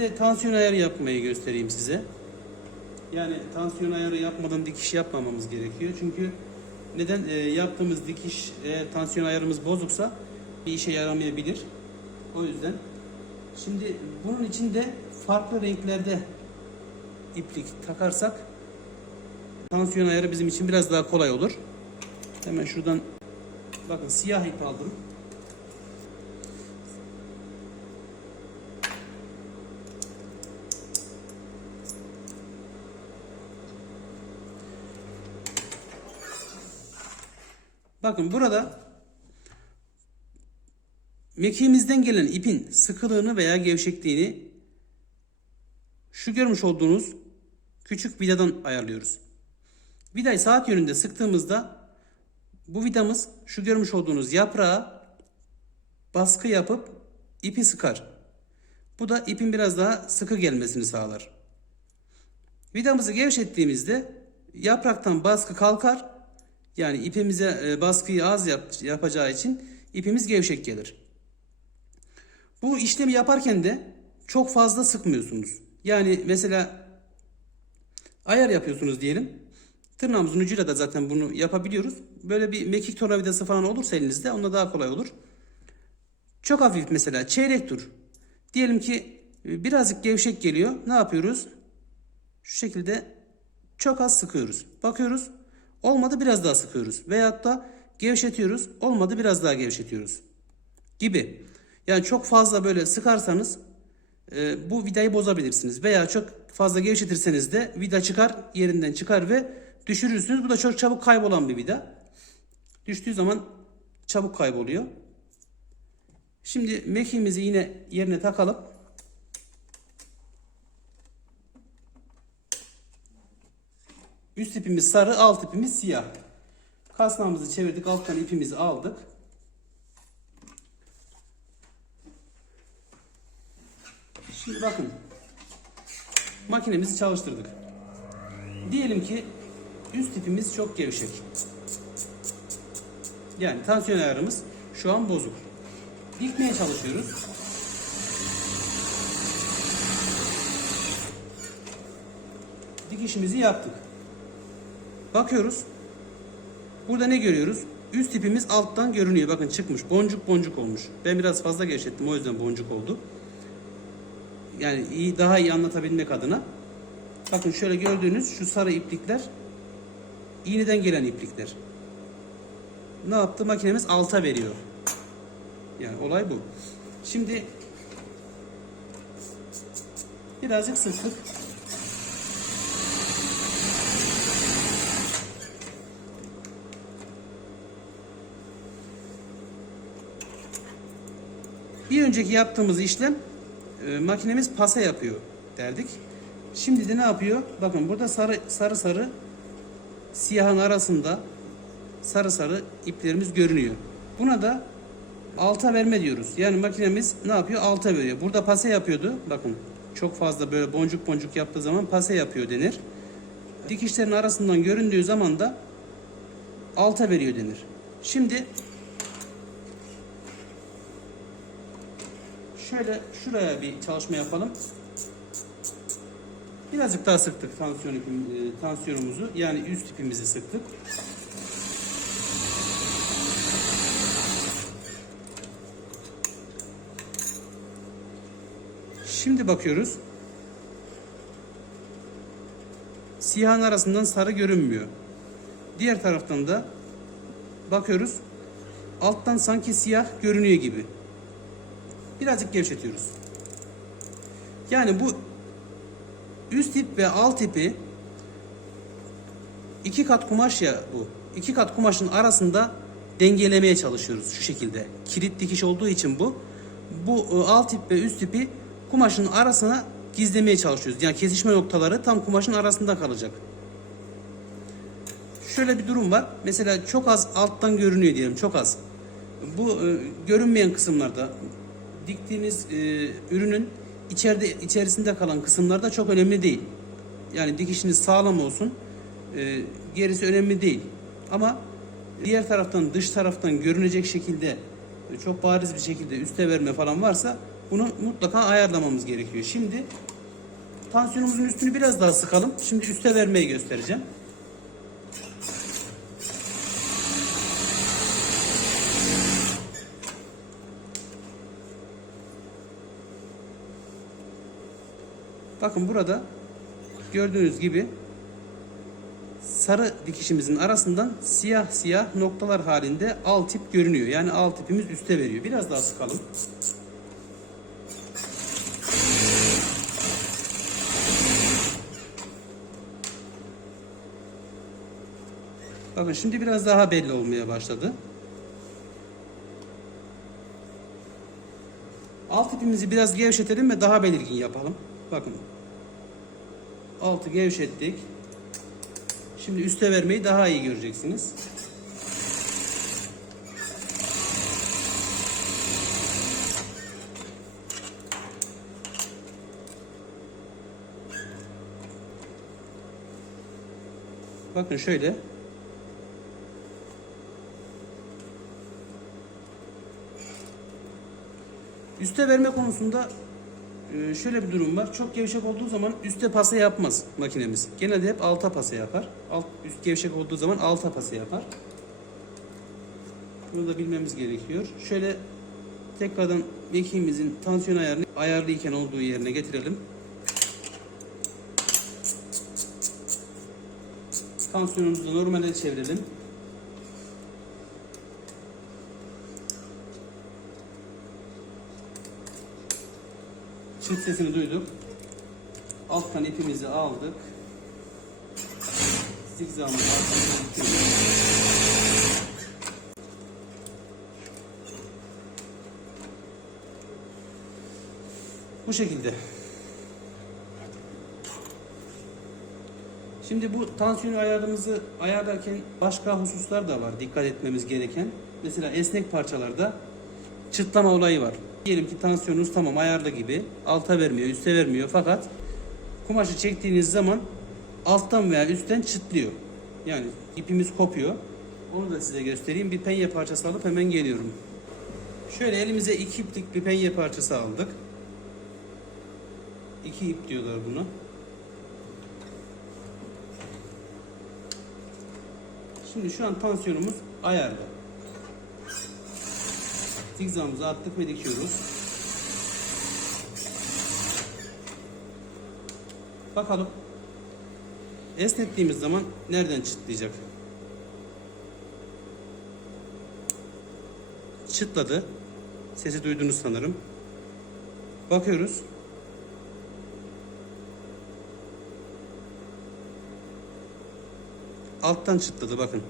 de tansiyon ayarı yapmayı göstereyim size. Yani tansiyon ayarı yapmadan dikiş yapmamamız gerekiyor. Çünkü neden Ee, yaptığımız dikiş eğer tansiyon ayarımız bozuksa bir işe yaramayabilir. O yüzden şimdi bunun için de farklı renklerde iplik takarsak tansiyon ayarı bizim için biraz daha kolay olur. Hemen şuradan bakın siyah ip aldım. Bakın burada mekiğimizden gelen ipin sıkılığını veya gevşekliğini şu görmüş olduğunuz küçük vidadan ayarlıyoruz. Vidayı saat yönünde sıktığımızda bu vidamız şu görmüş olduğunuz yaprağa baskı yapıp ipi sıkar. Bu da ipin biraz daha sıkı gelmesini sağlar. Vidamızı gevşettiğimizde yapraktan baskı kalkar. Yani ipimize e, baskıyı az yap, yapacağı için ipimiz gevşek gelir. Bu işlemi yaparken de çok fazla sıkmıyorsunuz. Yani mesela ayar yapıyorsunuz diyelim. Tırnağımızın ucuyla da zaten bunu yapabiliyoruz. Böyle bir mekik tornavidası falan olursa elinizde onunla daha kolay olur. Çok hafif mesela çeyrek tur. Diyelim ki e, birazcık gevşek geliyor. Ne yapıyoruz? Şu şekilde çok az sıkıyoruz. Bakıyoruz. Olmadı biraz daha sıkıyoruz. Veyahut da gevşetiyoruz. Olmadı biraz daha gevşetiyoruz. Gibi. Yani çok fazla böyle sıkarsanız e, bu vidayı bozabilirsiniz. Veya çok fazla gevşetirseniz de vida çıkar, yerinden çıkar ve düşürürsünüz. Bu da çok çabuk kaybolan bir vida. Düştüğü zaman çabuk kayboluyor. Şimdi mekiğimizi yine yerine takalım. Üst ipimiz sarı, alt ipimiz siyah. Kasnağımızı çevirdik, alttan ipimizi aldık. Şimdi bakın. Makinemizi çalıştırdık. Diyelim ki üst ipimiz çok gevşek. Yani tansiyon ayarımız şu an bozuk. Dikmeye çalışıyoruz. Dikişimizi yaptık. Bakıyoruz. Burada ne görüyoruz? Üst ipimiz alttan görünüyor. Bakın çıkmış. Boncuk boncuk olmuş. Ben biraz fazla gevşettim. O yüzden boncuk oldu. Yani iyi daha iyi anlatabilmek adına. Bakın şöyle gördüğünüz şu sarı iplikler iğneden gelen iplikler. Ne yaptı? Makinemiz alta veriyor. Yani olay bu. Şimdi birazcık sıktık. Önceki yaptığımız işlem e, makinemiz pasa yapıyor derdik. Şimdi de ne yapıyor? Bakın burada sarı sarı sarı siyahın arasında sarı sarı iplerimiz görünüyor. Buna da alta verme diyoruz. Yani makinemiz ne yapıyor? Alta veriyor. Burada pase yapıyordu. Bakın çok fazla böyle boncuk boncuk yaptığı zaman pase yapıyor denir. Dikişlerin arasından göründüğü zaman da alta veriyor denir. Şimdi şöyle şuraya bir çalışma yapalım. Birazcık daha sıktık tansiyon e, tansiyonumuzu. Yani üst ipimizi sıktık. Şimdi bakıyoruz. Siyahın arasından sarı görünmüyor. Diğer taraftan da bakıyoruz. Alttan sanki siyah görünüyor gibi. Birazcık gevşetiyoruz. Yani bu üst ip ve alt ipi iki kat kumaş ya bu. İki kat kumaşın arasında dengelemeye çalışıyoruz şu şekilde. Kilit dikiş olduğu için bu. Bu e, alt ip ve üst ipi kumaşın arasına gizlemeye çalışıyoruz. Yani kesişme noktaları tam kumaşın arasında kalacak. Şöyle bir durum var. Mesela çok az alttan görünüyor diyelim. Çok az. Bu e, görünmeyen kısımlarda diktiğiniz e, ürünün içeride içerisinde kalan kısımlarda çok önemli değil. Yani dikişiniz sağlam olsun. E, gerisi önemli değil. Ama diğer taraftan dış taraftan görünecek şekilde e, çok bariz bir şekilde üste verme falan varsa Bunu mutlaka ayarlamamız gerekiyor. Şimdi tansiyonumuzun üstünü biraz daha sıkalım. Şimdi üste vermeyi göstereceğim. Bakın burada gördüğünüz gibi sarı dikişimizin arasından siyah siyah noktalar halinde al tip görünüyor. Yani al tipimiz üste veriyor. Biraz daha sıkalım. Bakın şimdi biraz daha belli olmaya başladı. Alt ipimizi biraz gevşetelim ve daha belirgin yapalım. Bakın. Altı gevşettik. Şimdi üste vermeyi daha iyi göreceksiniz. Bakın şöyle. Üste verme konusunda e, şöyle bir durum var. Çok gevşek olduğu zaman üste pase yapmaz makinemiz. Genelde hep alta pase yapar. Alt üst gevşek olduğu zaman alta pase yapar. Bunu da bilmemiz gerekiyor. Şöyle tekrardan mekiğimizin tansiyon ayarını ayarlıyken olduğu yerine getirelim. Tansiyonumuzu normale çevirelim. Çıt sesini duyduk. Alttan ipimizi aldık. Alttan tutuyoruz. Bu şekilde. Şimdi bu tansiyon ayarımızı ayarlarken başka hususlar da var dikkat etmemiz gereken. Mesela esnek parçalarda çıtlama olayı var. Diyelim ki tansiyonunuz tamam ayarlı gibi alta vermiyor, üste vermiyor fakat kumaşı çektiğiniz zaman alttan veya üstten çıtlıyor. Yani ipimiz kopuyor. Onu da size göstereyim. Bir penye parçası alıp hemen geliyorum. Şöyle elimize iki iplik bir penye parçası aldık. İki ip diyorlar bunu. Şimdi şu an tansiyonumuz ayarda. Zigzagımızı attık ve dikiyoruz. Bakalım. Esnettiğimiz zaman nereden çıtlayacak? Çıtladı. Sesi duydunuz sanırım. Bakıyoruz. Alttan çıtladı bakın.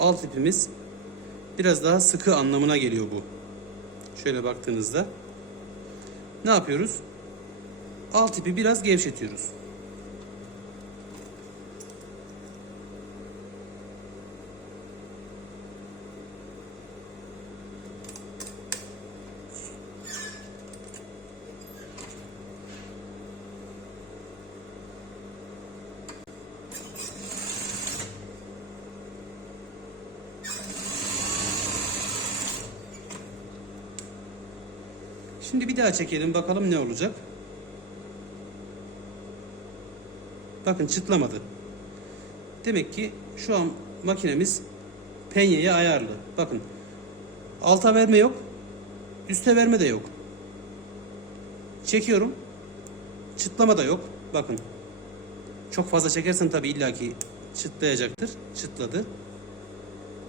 Alt ipimiz biraz daha sıkı anlamına geliyor bu. Şöyle baktığınızda ne yapıyoruz? Alt ipi biraz gevşetiyoruz. Şimdi bir daha çekelim bakalım ne olacak. Bakın çıtlamadı. Demek ki şu an makinemiz penyeye ayarlı. Bakın alta verme yok. Üste verme de yok. Çekiyorum. Çıtlama da yok. Bakın. Çok fazla çekersen tabii illaki çıtlayacaktır. Çıtladı.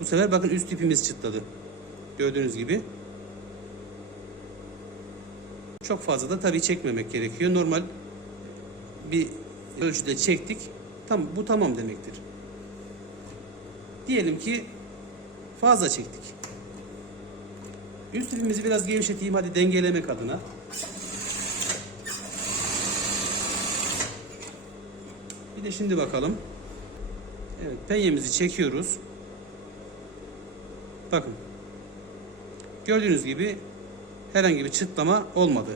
Bu sefer bakın üst ipimiz çıtladı. Gördüğünüz gibi. Çok fazla da tabii çekmemek gerekiyor. Normal bir ölçüde çektik. Tam bu tamam demektir. Diyelim ki fazla çektik. Üst ipimizi biraz gevşeteyim hadi dengelemek adına. Bir de şimdi bakalım. Evet penyemizi çekiyoruz. Bakın. Gördüğünüz gibi herhangi bir çıtlama olmadı.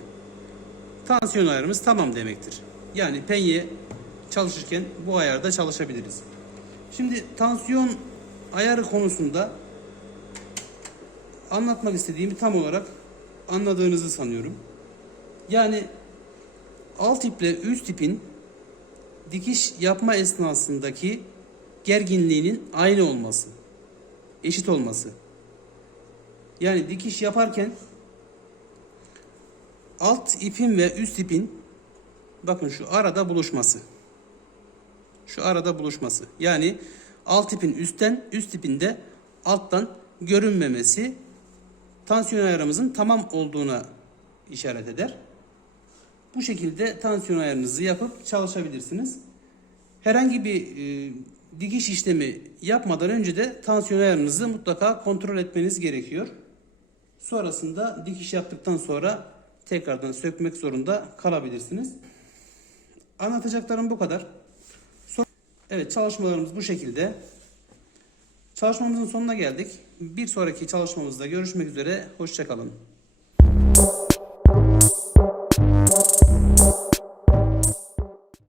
Tansiyon ayarımız tamam demektir. Yani penye çalışırken bu ayarda çalışabiliriz. Şimdi tansiyon ayarı konusunda anlatmak istediğimi tam olarak anladığınızı sanıyorum. Yani alt iple üst ipin dikiş yapma esnasındaki gerginliğinin aynı olması, eşit olması. Yani dikiş yaparken alt ipin ve üst ipin bakın şu arada buluşması. Şu arada buluşması. Yani alt ipin üstten, üst ipin de alttan görünmemesi tansiyon ayarımızın tamam olduğuna işaret eder. Bu şekilde tansiyon ayarınızı yapıp çalışabilirsiniz. Herhangi bir e, dikiş işlemi yapmadan önce de tansiyon ayarınızı mutlaka kontrol etmeniz gerekiyor. Sonrasında dikiş yaptıktan sonra tekrardan sökmek zorunda kalabilirsiniz. Anlatacaklarım bu kadar. Evet çalışmalarımız bu şekilde. Çalışmamızın sonuna geldik. Bir sonraki çalışmamızda görüşmek üzere. Hoşçakalın.